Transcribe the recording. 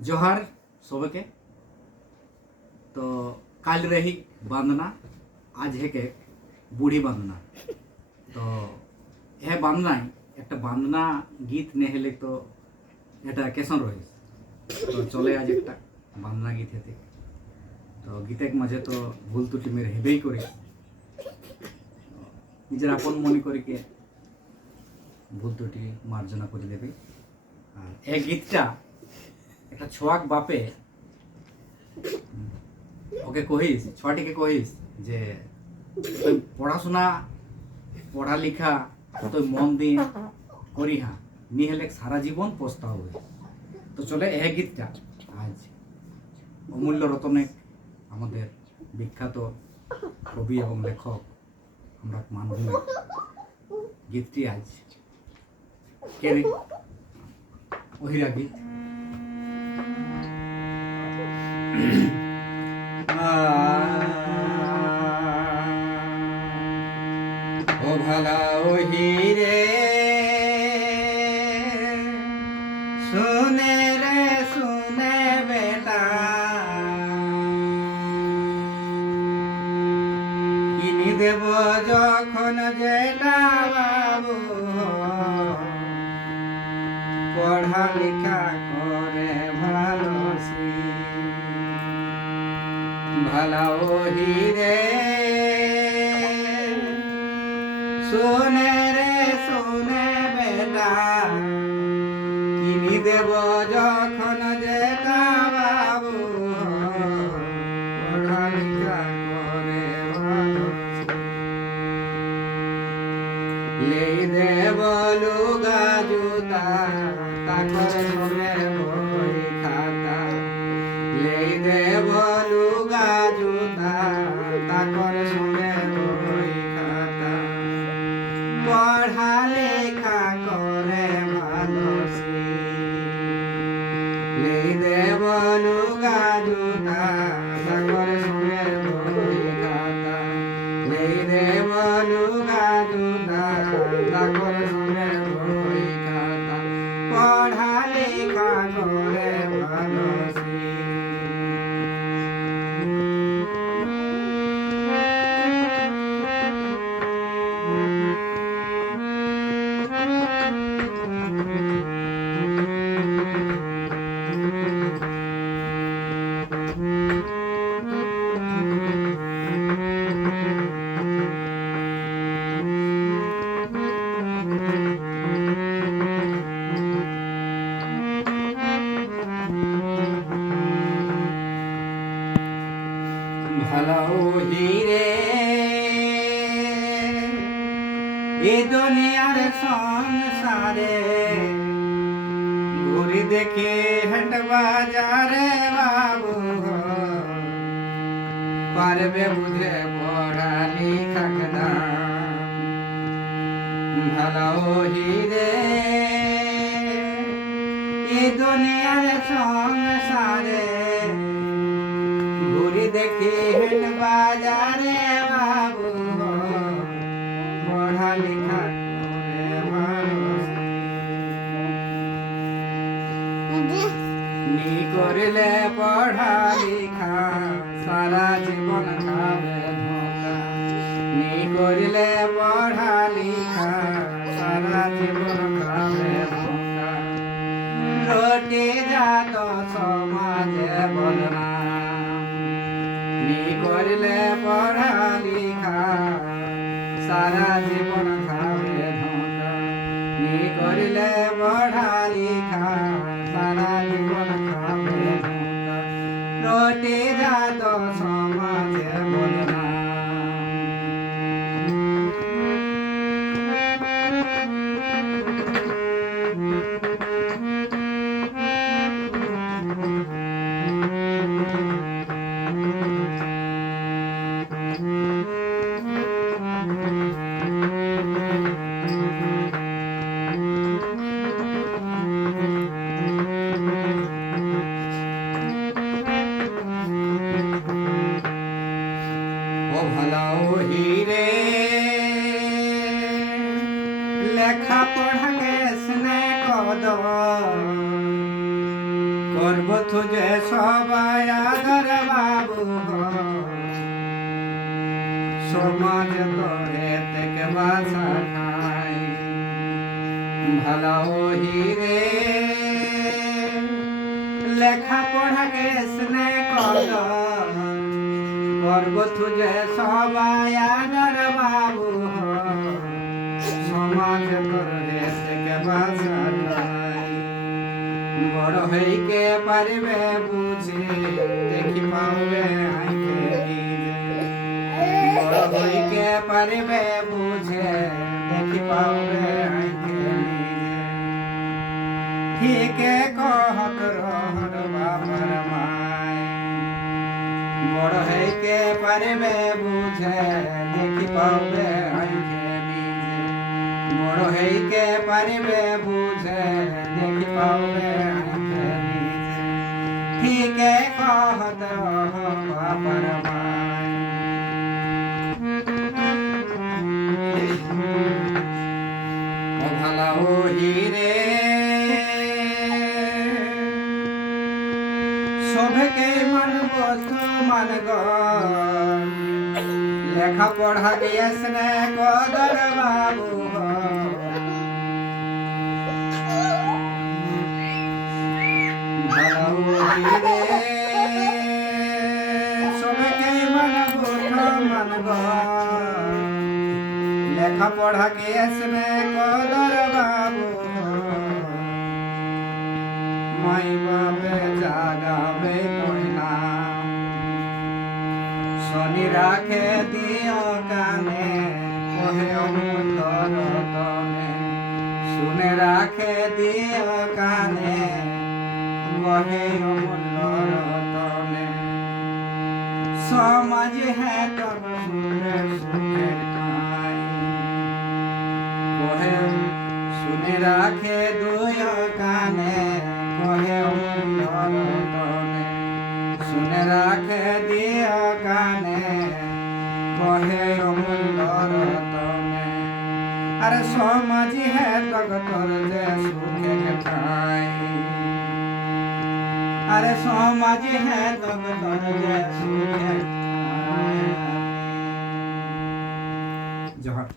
जोहार सबके। तो कल रही बांधना, आज है के बूढ़ी बांधना। तो यह बांधना एक बांधना गीत ने हेले तो এটা কেসন রয়েছে। তো চলে আজ একটা বান্দনা গীত হেতে। তো গীতের মাঝে তো ভুল ত্রুটি মেরে হেবেই করে নিজের আপন মনে করে কে ভুল ত্রুটি মার্জনা করে দেবে। আর এই গীতটা একটা ছোয়াক বাপে ওকে কহিস, ছোয়াটিকে কহিস যে তুই পড়াশোনা পড়ালেখা তুই মন দিয়ে করি হা, নি হলে সারা জীবন পস্তাও হবে। তো চলে এই গীতটা আজ অমূল্য রতনে আমাদের বিখ্যাত কবি এবং লেখক সম্রাট মানভূমের গীতটি আজ কেড়ে ওহিরা গীত। ও ভালা ওহিরে শুনে রে শুনে বেটা, কিনি দেব যখন যেটা বাবু পড়ালেখা করে ভালো ভালা ওহিরে শুনে রে শুনে বেটা, কিনি দেব যখন যেটা বাবু পড়ালেখা করে ভালো, লেই দেব লুগা জুতা তাকর সঙ্গে বই খাতা, লেই দেব লুগা জুতা তাকর সঙ্গে বই খাতা, পড়ালেখা করে ভালো লেই দেব লুগা জুতা তাকর সঙ্গে বই খাতা, লেই দেব লুগা জুতা তাকর সঙ্গে বই খাতা, পড়ালেখা করে ভালো ভালো হিরে এ দুনিয়ার সংসারে ঘুরে দেখে হাট বাজারে বাবু পারবে বুঝে পড়ালেখা না। ভালো হিরে এ দুনিয়ার সংসারে ঘুরে দেখে হেন বাজারে বাবু পড়ালেখা করে ভালো নি করলে পড়ালেখা সারা জীবন খাবে ধোকা, নি করলে পড়ালেখা সারা জীবন খাবে ধোকা, রোটি যাত সমাজে বলনা, নি করলে পড়ালেখা সারা জীবন খাবে ধোকা, নি করলে পড়ালেখা সারা জীবন খাবে ধোকা, রোটি যাত সমাজে বলনা। করব তুঝে সবাই আদর বাবু সমাজ তোরে থেকে বাসা খাই ভালো হিরে লেখা পড়াকে স্নেহ কর করব তুঝে সবাই আদর বাবু সমাজ তোরে থেকে বাসা খাই বড় হইকে পারবে বুঝে দেখি পাবে আইকে নিজে বড় হইকে পারবে বুঝে দেখি পাবে আইকে নিজে ঠিকে কহত রহর বাবার মাই বড় হইকে পারবে বুঝে দেখি পাবে আইকে নিজে বড় হইকে পারবে বুঝে দেখি পাবে আইকে নিজে ঠিকে কহত রহর বাবার মাই ও ভালা ও হিরে সবকে মানব তো মানগ লেখা পড়া গিয়েছ না কদর বাবু ভালা ও হিরে সবকে মানব তো মানগ লেখা পড়া গিয়েছ না কদর বাবু মাই বাপে জাগাবে কইনা শনি রাখে দিও কানে কহে অমূল্য রতনে শুনে রাখে দিও কানে কহে অমূল্য রতনে সমাজ হ্যাঁ তব সুখে সুখে ঠাই কহে শুনে রাখে দুই কানে কহে অমূল্য রতনে শুনে রাখে দিও কানে কহে অমূল্য রতনে আরে সমাজি হে তগতর যে সুখে ঠাই আরে সমাজি হে তগতর যে সুখে ঠাই জোহার।